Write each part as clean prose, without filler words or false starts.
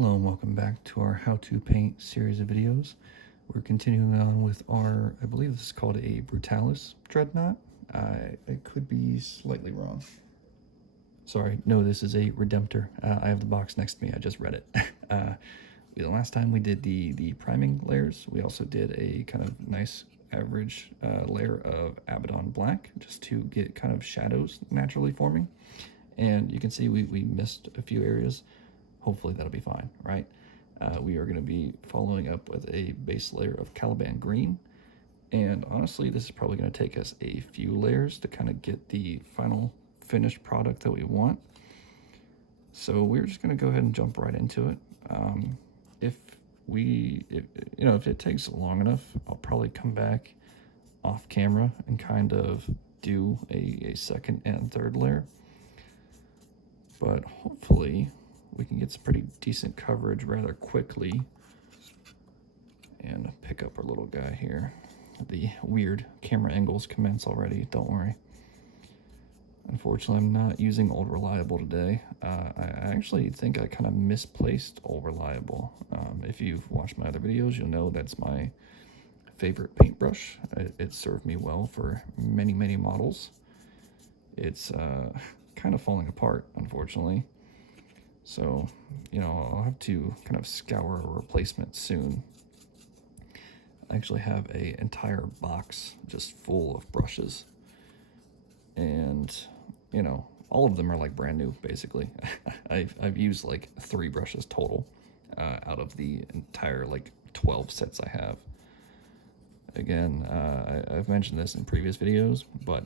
Hello and welcome back to our How to Paint series of videos. We're continuing on with our, I believe this is called a Brutalis Dreadnought. I could be slightly wrong. Sorry, no, this is a Redemptor. I have the box next to me, I just read it. The last time we did the priming layers, we also did a kind of nice average layer of Abaddon Black, just to get kind of shadows naturally forming. And you can see we missed a few areas. Hopefully that'll be fine, right? We are going to be following up with a base layer of Caliban Green. And honestly, this is probably going to take us a few layers to kind of get the final finished product that we want. So we're just going to go ahead and jump right into it. If it takes long enough, I'll probably come back off camera and kind of do a second and third layer. But hopefully we can get some pretty decent coverage rather quickly and pick up our little guy here. The weird camera angles commence already, don't worry. Unfortunately, I'm not using Old Reliable today. I actually think I kind of misplaced Old Reliable. If you've watched my other videos, you'll know that's my favorite paintbrush. It served me well for many, many models. It's kind of falling apart, unfortunately. So, I'll have to kind of scour a replacement soon. I actually have an entire box just full of brushes. And, all of them are like brand new, basically. I've used like 3 brushes total out of the entire like 12 sets I have. Again, I've mentioned this in previous videos, but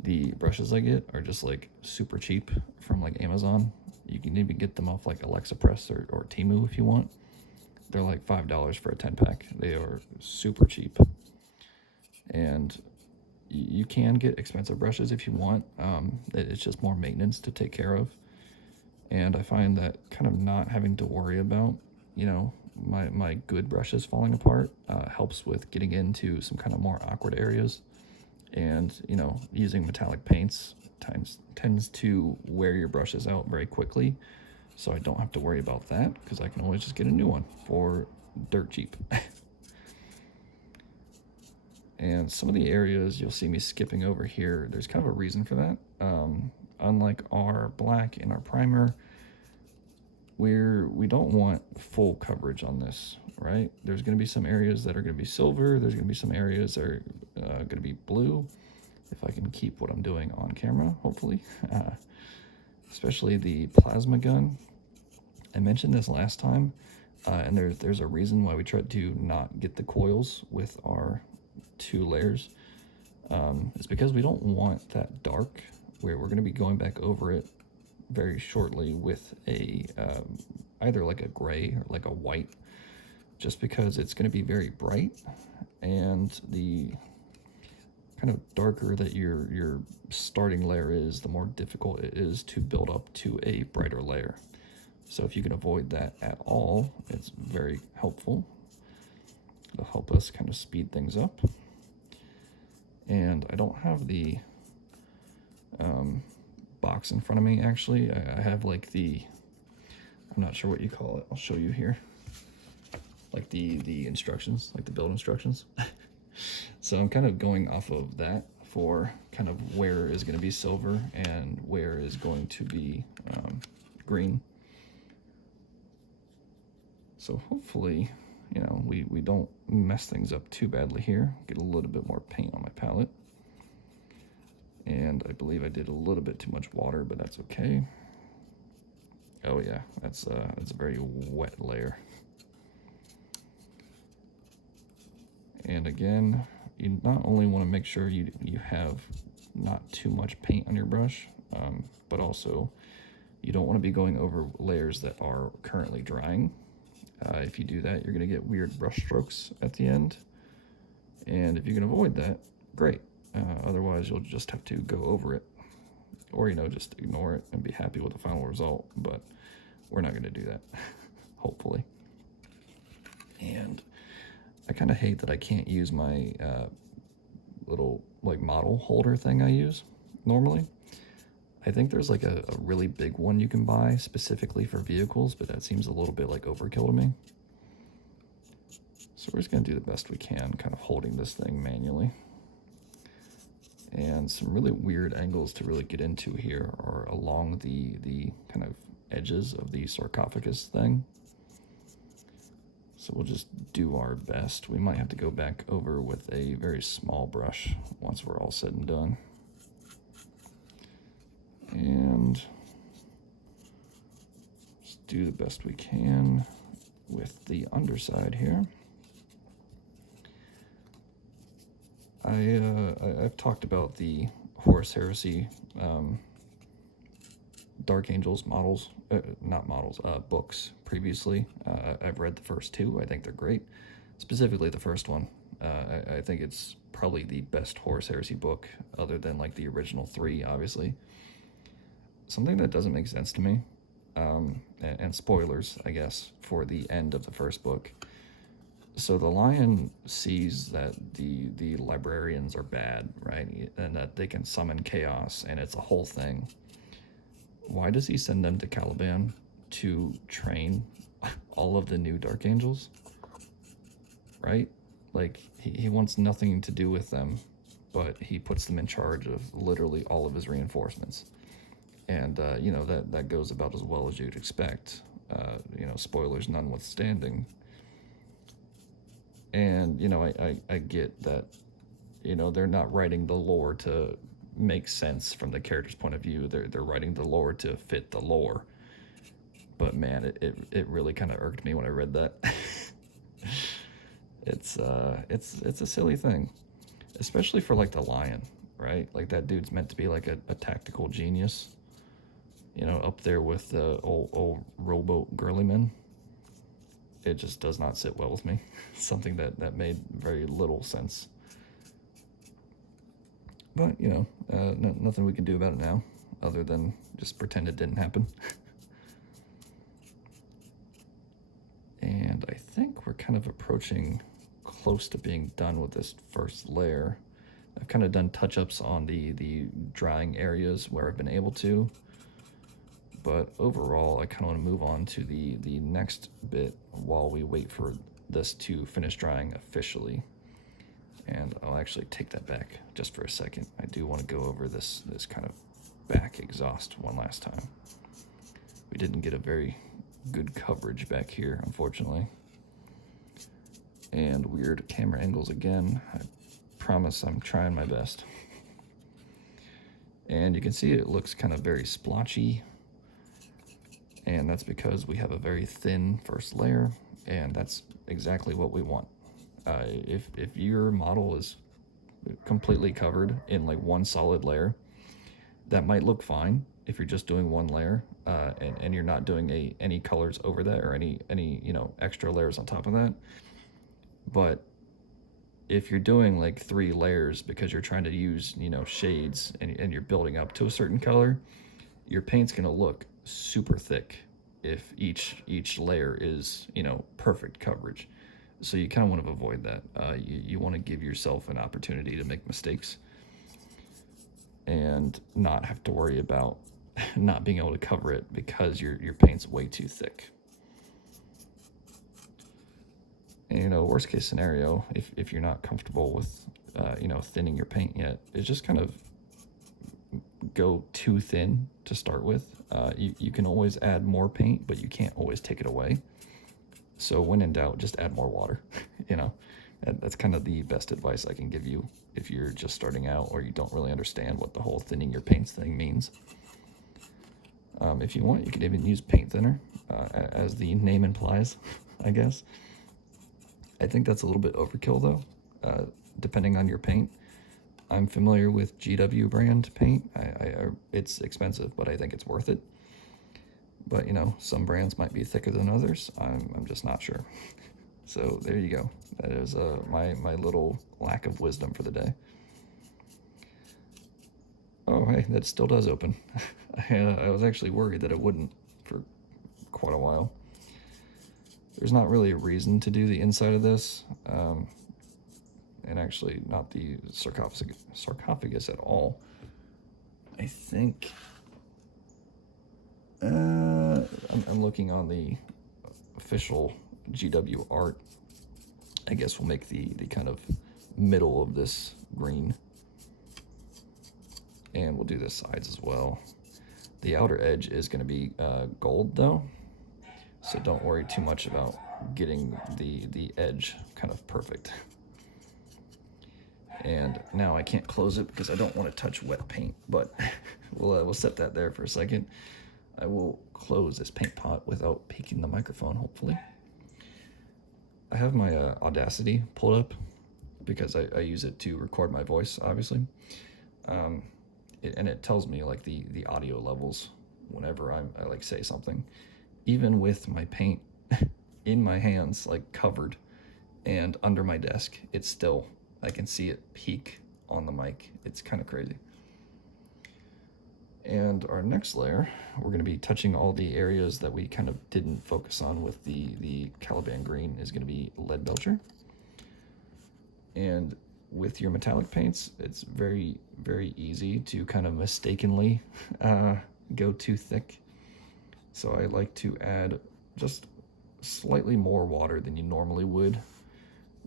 the brushes I get are just like super cheap from like Amazon. You can even get them off like AlexaPress or Temu if you want. They're like $5 for a 10-pack. They are super cheap. And you can get expensive brushes if you want. It's just more maintenance to take care of. And I find that kind of not having to worry about, my good brushes falling apart helps with getting into some kind of more awkward areas. And, using metallic paints tends to wear your brushes out very quickly. So I don't have to worry about that because I can always just get a new one for dirt cheap. And some of the areas you'll see me skipping over here, there's kind of a reason for that. Unlike our black and our primer, we don't want full coverage on this, right? There's going to be some areas that are going to be silver. There's going to be some areas that are going to be blue. If I can keep what I'm doing on camera, hopefully. Especially the plasma gun. I mentioned this last time, and there's a reason why we tried to not get the coils with our 2 layers. It's because we don't want that dark, where we're going to be going back over it very shortly with a either like a gray or like a white, just because it's going to be very bright, and the kind of darker that your starting layer is, the more difficult it is to build up to a brighter layer. So if you can avoid that at all, it's very helpful. It'll help us kind of speed things up. And I don't have the box in front of me, actually. I have like I'm not sure what you call it. I'll show you here. Like the instructions, like the build instructions. So I'm kind of going off of that for kind of where is going to be silver and where is going to be green. So hopefully, we don't mess things up too badly here. Get a little bit more paint on my palette. And I believe I did a little bit too much water, but that's okay. Oh yeah, that's a very wet layer. And again, you not only want to make sure you have not too much paint on your brush, but also you don't want to be going over layers that are currently drying. If you do that, you're going to get weird brush strokes at the end. And if you can avoid that, great. Otherwise, you'll just have to go over it. Or, just ignore it and be happy with the final result. But we're not going to do that, hopefully. And I kind of hate that I can't use my little like model holder thing I use normally. I think there's like a really big one you can buy specifically for vehicles, but that seems a little bit like overkill to me. So we're just going to do the best we can, kind of holding this thing manually. And some really weird angles to really get into here are along the kind of edges of the sarcophagus thing. So we'll just do our best. We might have to go back over with a very small brush once we're all said and done. And just do the best we can with the underside here. I've talked about the Horus Heresy Dark Angels models, books previously. I've read the first two. I think they're great. Specifically the first one. I think it's probably the best Horus Heresy book, other than like the original three, obviously. Something that doesn't make sense to me, and spoilers, I guess, for the end of the first book. So the lion sees that the librarians are bad, right? And that they can summon chaos, and it's a whole thing. Why does he send them to Caliban to train all of the new Dark Angels? Right? Like, he wants nothing to do with them, but he puts them in charge of literally all of his reinforcements. And, you know, that goes about as well as you'd expect, you know, spoilers notwithstanding. And, you know, I get that, you know, they're not writing the lore to make sense from the character's point of view. They're writing the lore to fit the lore. But, man, it really kind of irked me when I read that. It's a silly thing, especially for, like, the lion, right? Like, that dude's meant to be, like, a tactical genius, you know, up there with the old rowboat girlyman. It just does not sit well with me. Something that made very little sense. But, you know, nothing we can do about it now, other than just pretend it didn't happen. And I think we're kind of approaching close to being done with this first layer. I've kind of done touch-ups on the drying areas where I've been able to. But overall, I kind of want to move on to the next bit while we wait for this to finish drying officially. And I'll actually take that back just for a second. I do want to go over this kind of back exhaust one last time. We didn't get a very good coverage back here, unfortunately. And weird camera angles again. I promise I'm trying my best. And you can see it looks kind of very splotchy. And that's because we have a very thin first layer, and that's exactly what we want. If your model is completely covered in like one solid layer, that might look fine if you're just doing one layer, and you're not doing any colors over that or any you know extra layers on top of that. But if you're doing like 3 layers because you're trying to use, you know, shades and you're building up to a certain color, your paint's gonna look super thick if each layer is, you know, perfect coverage. So you kind of want to avoid that. You want to give yourself an opportunity to make mistakes and not have to worry about not being able to cover it because your paint's way too thick. And, you know, worst case scenario, if you're not comfortable with you know, thinning your paint yet, is just kind of go too thin to start with. You can always add more paint, but you can't always take it away. So when in doubt, just add more water. You know, that's kind of the best advice I can give you if you're just starting out or you don't really understand what the whole thinning your paints thing means. If you want, you can even use paint thinner, as the name implies, I guess. I think that's a little bit overkill though, depending on your paint. I'm familiar with GW brand paint. It's expensive, but I think it's worth it. But, you know, some brands might be thicker than others. I'm just not sure. So there you go. That is my little lack of wisdom for the day. Oh, hey, that still does open. I was actually worried that it wouldn't for quite a while. There's not really a reason to do the inside of this. And actually not the sarcophagus at all. I think I'm looking on the official GW art. I guess we'll make the kind of middle of this green. And we'll do the sides as well. The outer edge is going to be gold though, so don't worry too much about getting the edge kind of perfect. And now I can't close it because I don't want to touch wet paint, but we'll set that there for a second. I will close this paint pot without peeking the microphone, hopefully. I have my Audacity pulled up because I use it to record my voice, obviously. And it tells me like the audio levels whenever I like say something. Even with my paint in my hands, like covered and under my desk, it's still, I can see it peak on the mic. It's kind of crazy. And our next layer, we're going to be touching all the areas that we kind of didn't focus on with the Caliban green is going to be Redemptor. And with your metallic paints, it's very, very easy to kind of mistakenly go too thick. So I like to add just slightly more water than you normally would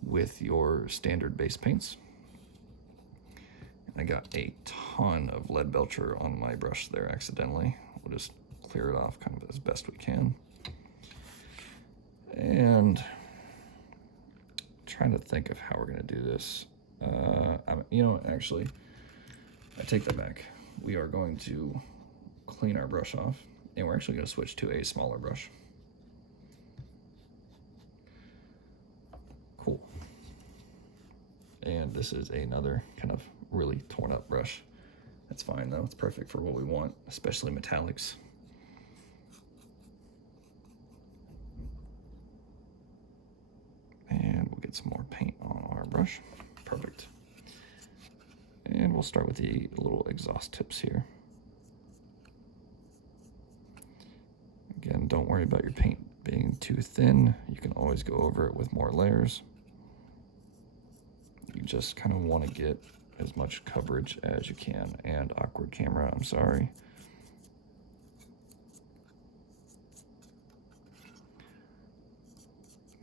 with your standard base paints. I got a ton of Redemptor on my brush there accidentally. We'll just clear it off kind of as best we can. And trying to think of how we're gonna do this. You know, actually, I take that back. We are going to clean our brush off, and we're actually gonna switch to a smaller brush. Cool. And this is another kind of really torn up brush. That's fine though, it's perfect for what we want, especially metallics. And we'll get some more paint on our brush. Perfect. And we'll start with the little exhaust tips here. Again, don't worry about your paint being too thin. You can always go over it with more layers. You just kind of want to get as much coverage as you can. And awkward camera, I'm sorry.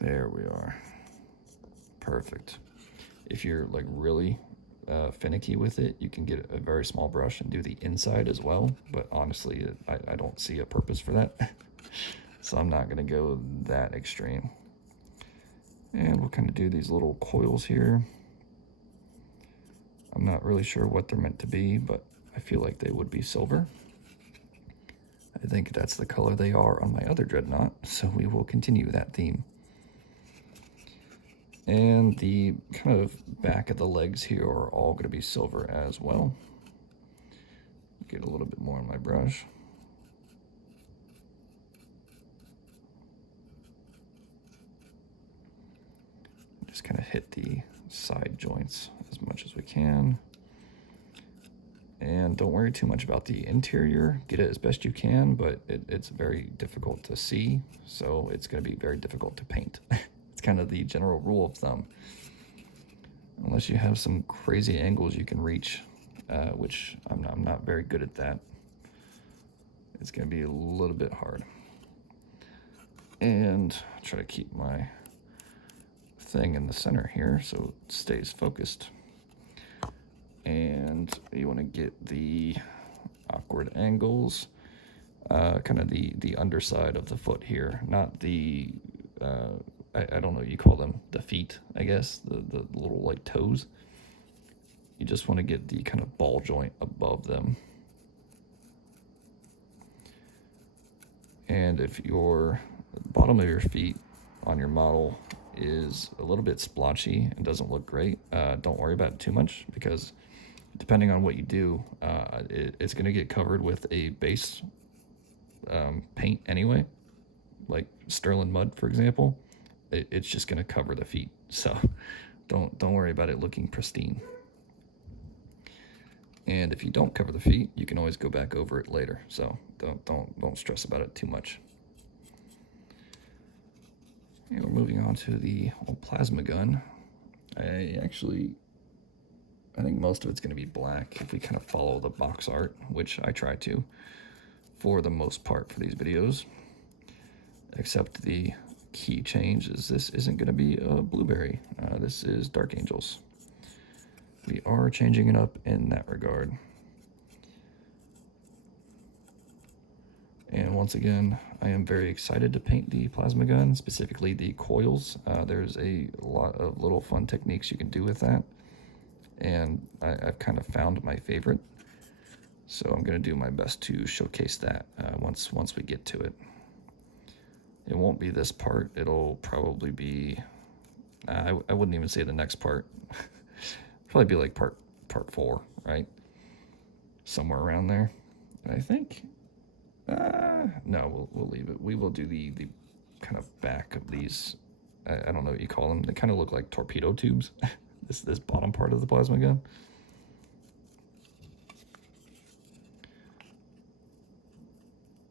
There we are. Perfect. If you're like really finicky with it, you can get a very small brush and do the inside as well. But honestly, I don't see a purpose for that. So I'm not gonna go that extreme. And we'll kind of do these little coils here. I'm not really sure what they're meant to be, but I feel like they would be silver. I think that's the color they are on my other Dreadnought, so we will continue that theme. And the kind of back of the legs here are all going to be silver as well. Get a little bit more on my brush. Just kind of hit the side joints as much as we can. And don't worry too much about the interior. Get it as best you can, but it's very difficult to see, so it's going to be very difficult to paint. It's kind of the general rule of thumb. Unless you have some crazy angles you can reach, which I'm not very good at that. It's going to be a little bit hard. And try to keep my thing in the center here so it stays focused. And you want to get the awkward angles, kind of the underside of the foot here, not the, I don't know what you call them, the feet, I guess, the little like toes. You just want to get the kind of ball joint above them. And if your bottom of your feet on your model is a little bit splotchy and doesn't look great, don't worry about it too much, because depending on what you do, it's going to get covered with a base paint anyway, like Sterling Mud, for example. It's just going to cover the feet, so don't worry about it looking pristine. And if you don't cover the feet, you can always go back over it later, so don't stress about it too much. And we're moving on to the old plasma gun. I think most of it's going to be black if we kind of follow the box art, which I try to. for the most part for these videos, except the key change is this isn't going to be a blueberry. This is Dark Angels. We are changing it up in that regard. And once again, I am very excited to paint the plasma gun, specifically the coils. There's a lot of little fun techniques you can do with that, and I've kind of found my favorite. So I'm going to do my best to showcase that once we get to it. It won't be this part. It'll probably be, I wouldn't even say the next part. Probably be like part 4, right? Somewhere around there. And I think, no, we'll leave it. We will do the kind of back of these. I don't know what you call them. They kind of look like torpedo tubes. this bottom part of the plasma gun.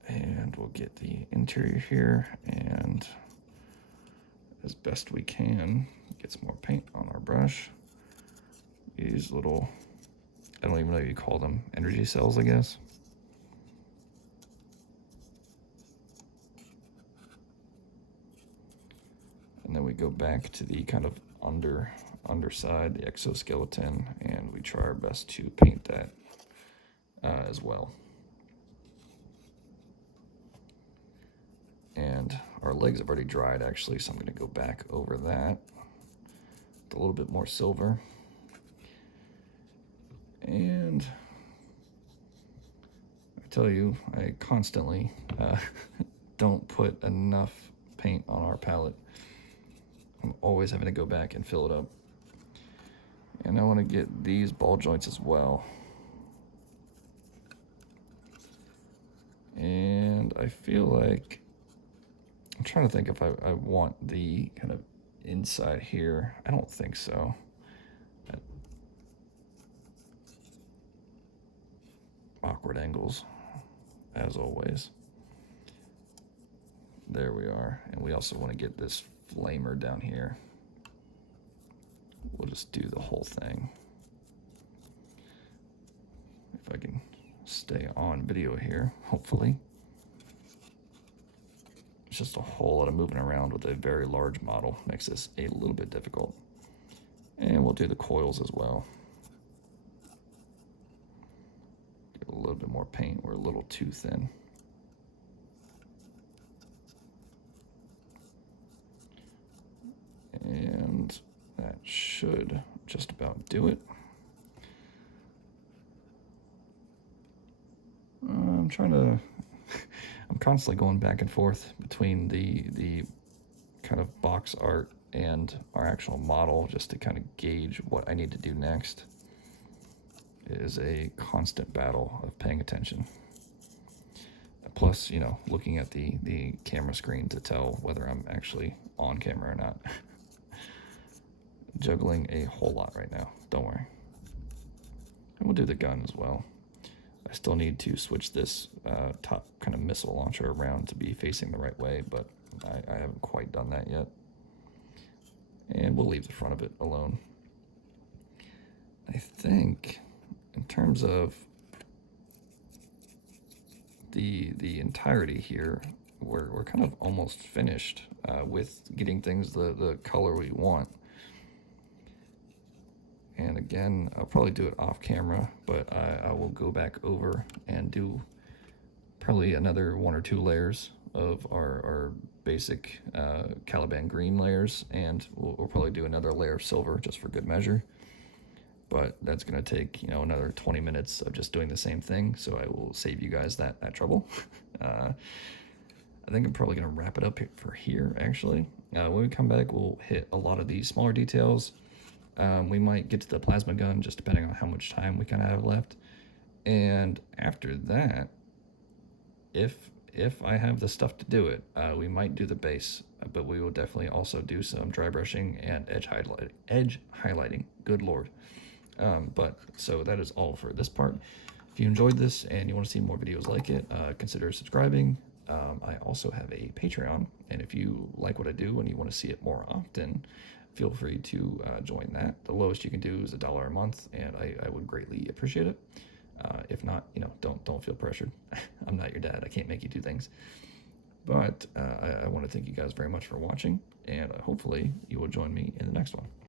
And we'll get the interior here, and as best we can, get some more paint on our brush. These little, I don't even know what you call them, energy cells, I guess. And then we go back to the kind of underside, the exoskeleton, and we try our best to paint that as well. And our legs have already dried, actually, so I'm going to go back over that with a little bit more silver. And I tell you, I constantly don't put enough paint on our palette. I'm always having to go back and fill it up. And I want to get these ball joints as well. And I feel like, I'm trying to think if I want the kind of inside here. I don't think so. Awkward angles, as always. There we are. And we also want to get this flamer down here. We'll just do the whole thing. If I can stay on video here, hopefully. It's just a whole lot of moving around with a very large model. Makes this a little bit difficult. And we'll do the coils as well. Get a little bit more paint. We're a little too thin. And that should just about do it. I'm trying to... I'm constantly going back and forth between the kind of box art and our actual model just to kind of gauge what I need to do next. It is a constant battle of paying attention. Plus, you know, looking at the camera screen to tell whether I'm actually on camera or not. Juggling a whole lot right now, don't worry. And we'll do the gun as well. I still need to switch this top kind of missile launcher around to be facing the right way, but I haven't quite done that yet. And we'll leave the front of it alone. I think in terms of the entirety here, we're kind of almost finished with getting things the color we want. And again, I'll probably do it off camera, but I will go back over and do probably another 1 or 2 layers of our basic Caliban green layers, and we'll probably do another layer of silver just for good measure. But that's going to take, you know, another 20 minutes of just doing the same thing, so I will save you guys that trouble. I think I'm probably going to wrap it up for here, actually. When we come back, we'll hit a lot of these smaller details. We might get to the plasma gun, just depending on how much time we kind of have left. And after that, if I have the stuff to do it, we might do the base, but we will definitely also do some dry brushing and edge highlighting. Good Lord. But so that is all for this part. If you enjoyed this and you want to see more videos like it, consider subscribing. I also have a Patreon, and if you like what I do and you want to see it more often, feel free to join that. The lowest you can do is $1 a month, and I would greatly appreciate it. If not, don't feel pressured. I'm not your dad. I can't make you do things. But I want to thank you guys very much for watching, and hopefully you will join me in the next one.